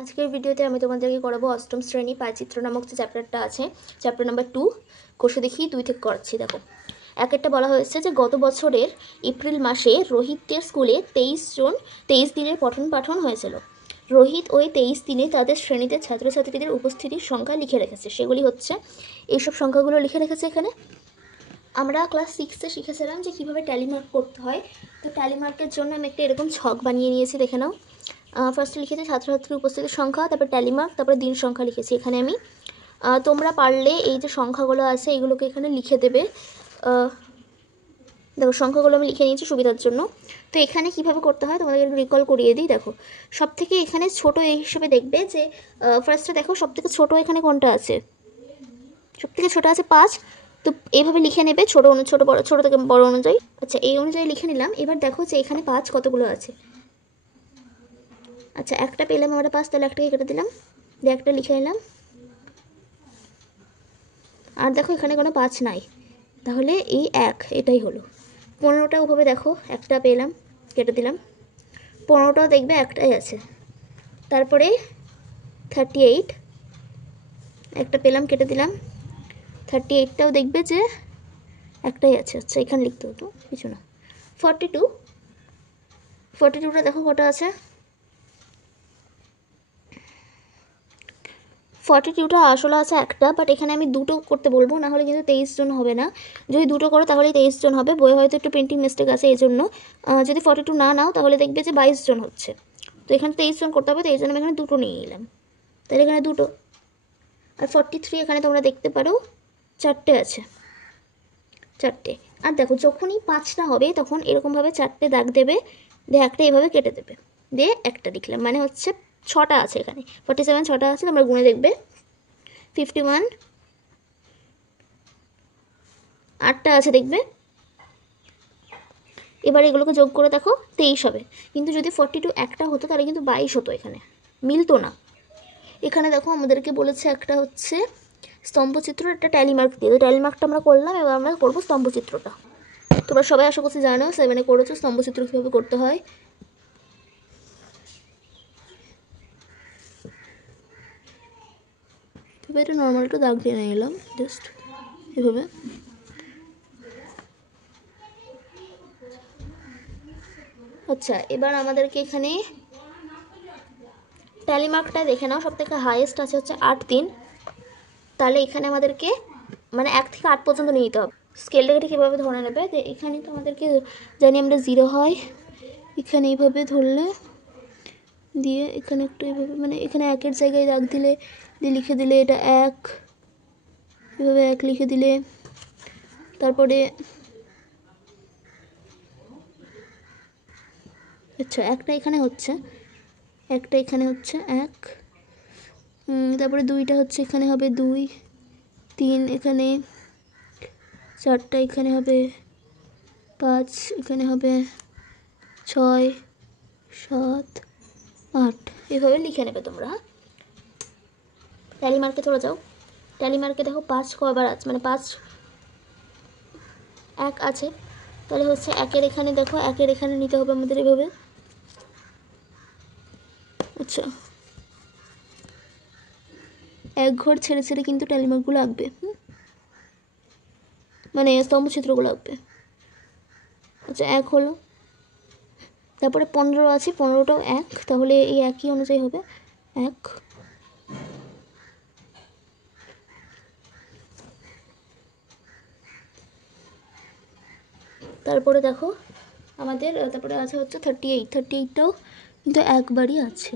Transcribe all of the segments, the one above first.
আজকের ভিডিওতে আমি তোমাদেরকে করাবো অষ্টম শ্রেণী পাইচিত্র নামক যে চ্যাপ্টারটা আছে, চ্যাপ্টার নাম্বার 2। কোষে দেখি 2 থেকে করাচ্ছি। দেখো, একটা বলা হয়েছে যে গত বছরের এপ্রিল মাসে রোহিতের স্কুলে 23 দিনের পঠন পাঠন হয়েছিল। রোহিত ওই 23 দিনে তাদের শ্রেণীতে ছাত্রছাত্রীদের উপস্থিতির সংখ্যা লিখে রেখেছে। সেগুলি হচ্ছে এইসব সংখ্যাগুলো লিখে রেখেছে এখানে। আমরা ক্লাস 6-এ শিখেছিলাম যে কীভাবে ট্যালি মার্ক করতে হয়। তো ট্যালি মার্কের জন্য আমি একটা এরকম ছক বানিয়ে নিয়েছি, দেখে নাও। ফার্স্টে লিখেছি ছাত্রছাত্রীর উপস্থিতির সংখ্যা, তারপর ট্যালি মার্ক, তারপরে দিন সংখ্যা লিখেছি এখানে আমি। তোমরা পারলে এই যে সংখ্যাগুলো আছে এগুলোকে এখানে লিখে দেবে। দেখো, সংখ্যাগুলো আমি লিখে নিয়েছি সুবিধার জন্য। তো এখানে কিভাবে করতে হয় তোমাদের রিকল করিয়ে দিই। দেখো, সব থেকে এখানে ছোট এই হিসেবে দেখবে যে ফার্স্টে দেখো সব থেকে ছোটো এখানে কোনটা আছে, সব থেকে ছোটো আছে 5। তো এইভাবে লিখে নেবে ছোটো থেকে বড় অনুযায়ী। আচ্ছা, এই অনুযায়ী লিখে নিলাম। এবার দেখো যে এখানে 5 কতগুলো আছে। আচ্ছা, একটা পেলাম আমরা 5, তাহলে একটাকে কেটে দিলাম, দিয়ে একটা লিখে নিলাম। আর দেখো এখানে কোনো 5 নাই, তাহলে এই 1 এটাই হলো। 15টা ওভাবে দেখো, একটা পেলাম, কেটে দিলাম। 15টাও দেখবে একটাই আছে। তারপরে 38, একটা পেলাম, কেটে দিলাম। 38টাও দেখবে যে একটাই আছে। আচ্ছা, এখানে লিখতে হতো, কিছু না। 42টা দেখো কটা আছে। 42টা আসলে আছে একটা, বাট এখানে আমি দুটো করতে বলবো, না হলে কিন্তু 23 জন হবে না। যদি দুটো করো তাহলে 23 জন হবে। বইয়ে হয়তো একটু প্রিন্টিং মিস্টেক আছে, এই জন্য যদি 42 না নাও তাহলে দেখবে যে 22 জন হচ্ছে। তো এখানে 23 জন করতে হবে, তো এই জন্য আমি এখানে দুটো নিয়ে নিলাম। তাহলে এখানে দুটো। আর 43 এখানে তোমরা দেখতে পারো 4টে আছে, 4টে। আর দেখো, যখনই 5টা হবে তখন এরকমভাবে 4টে দাগ দেবে, দিয়ে একটা এইভাবে কেটে দেবে, দিয়ে একটা লিখলাম, মানে হচ্ছে 6টা আছে এখানে। 47 6টা আছে, তোমরা গুনে দেখবে। 51 8টা আছে দেখবে। এবার এগুলোকে যোগ করে দেখো 23 হবে। কিন্তু যদি 42 একটা হতো তাহলে কিন্তু 22 হতো, এখানে মিলতো না। এখানে দেখো আমাদেরকে বলেছে একটা হচ্ছে স্তম্ভচিত্র, একটা ট্যালি মার্ক দিয়ে। ট্যালি মার্কটা আমরা করলাম, এবার আমরা করবো স্তম্ভচিত্রটা। তোমরা সবাই আশা করছি জানো, 7-এ করেছো স্তম্ভচিত্র কীভাবে করতে হয়। তবে এটা নর্মাল একটু দাগ দিয়ে নিলাম, জাস্ট এভাবে। আচ্ছা, এবার আমাদেরকে এখানে ট্যালি মার্কটা দেখে নাও, সব থেকে হাইয়েস্ট আছে হচ্ছে 8 দিন। তাহলে এখানে আমাদেরকে মানে 1 থেকে 8 পর্যন্ত নিয়ে নিতে হবে। স্কেলটাকে কীভাবে ধরে নেবে, তো এখানে তো আমাদেরকে জানি আমরা 0 হয়, এখানে এইভাবে ধরলে, দিয়ে এখানে একটু এইভাবে, মানে এখানে 1-এর জায়গায় দাগ দিলে, দিয়ে লিখে দিলে এটা 1, এভাবে 1 লিখে দিলে। তারপরে আচ্ছা, একটা এখানে হচ্ছে, একটা এখানে হচ্ছে 1, তারপরে 2টা হচ্ছে এখানে হবে 2, 3 এখানে, 4টা এখানে হবে, 5 এখানে হবে, 6 7 8, এভাবে লিখে নেবে তোমরা। ট্যালি মার্কে চলে যাও। ট্যালি মার্কে দেখো 5 কবার আছে, মানে 5 1 আছে, তাহলে হচ্ছে 1-এর এখানে দেখো, 1-এর এখানে নিতে হবে আমাদের এভাবে। আচ্ছা, 1 ঘর ছেড়ে ছেড়ে কিন্তু ট্যালি মার্কগুলো আঁকবে, মানে স্তম্ভচিত্রগুলো আঁকবে। আচ্ছা, 1 হলো। তারপরে 15 আছে, 15টাও 1, তাহলে এই একই অনুযায়ী হবে 1। তারপরে দেখো আমাদের তারপরে আছে হচ্ছে 38টাও কিন্তু একবারই আছে।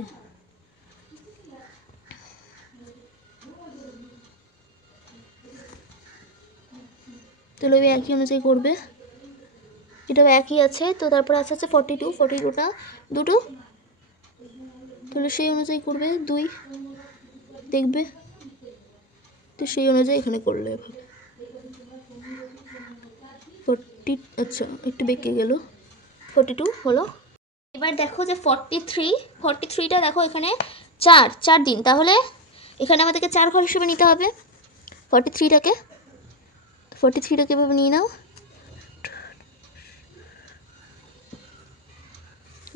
তাহলে ওই একই অনুযায়ী করবে, এটাও একই আছে। তো তারপরে আছে হচ্ছে 42টা দুটো, তাহলে সেই অনুযায়ী করবে 2 দেখবে, তো সেই অনুযায়ী এখানে করলে এভাবে 40। আচ্ছা, একটু বেঁকে গেল, 42 হলো। এবার দেখো যে 43টা দেখো এখানে 4 দিন, তাহলে এখানে আমাদেরকে 4 ঘর হিসেবে নিতে হবে 43টাকে। 43টাকে এভাবে নিয়ে নাও।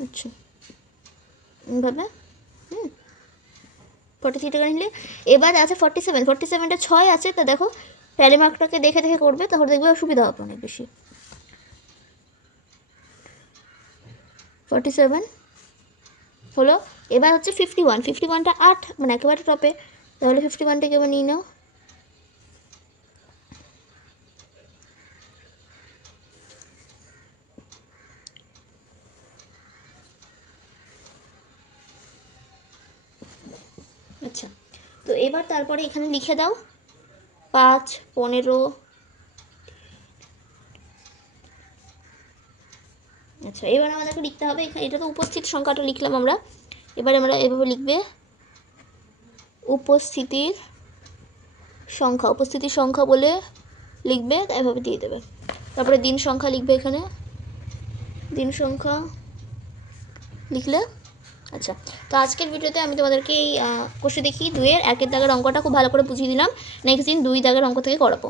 আচ্ছা, এইভাবে 43 টাকা নিলে। এবার আছে 47, 47টা 6 আছে, তা দেখো ট্যালি মার্কটাকে দেখে দেখে করবে, তাহলে দেখবে সুবিধা হবে অনেক বেশি। 47 হলো। এবার হচ্ছে 51, 51টা 8 মানে একেবারে টপে, তাহলে 51টাকে এবার নিয়ে নাও। আচ্ছা, তো এবার তারপরে এখানে লিখে দাও 5, 15। আচ্ছা, এবার আমাদেরকে লিখতে হবে এখানে, এটা তো উপস্থিত সংখ্যাটা লিখলাম আমরা, এবার আমরা এভাবে লিখবে উপস্থিতির সংখ্যা বলে লিখবে, এভাবে দিয়ে দেবে। তারপরে দিন সংখ্যা লিখবে, এখানে দিন সংখ্যা লিখলে। আচ্ছা, তো আজকের ভিডিওতে আমি তোমাদেরকে এই কোষে দেখি 2-এর 1-এর দাগের অঙ্কটা খুব ভালো করে বুঝিয়ে দিলাম। নেক্সট দিন 2 দাগের অঙ্ক থেকে করাবো।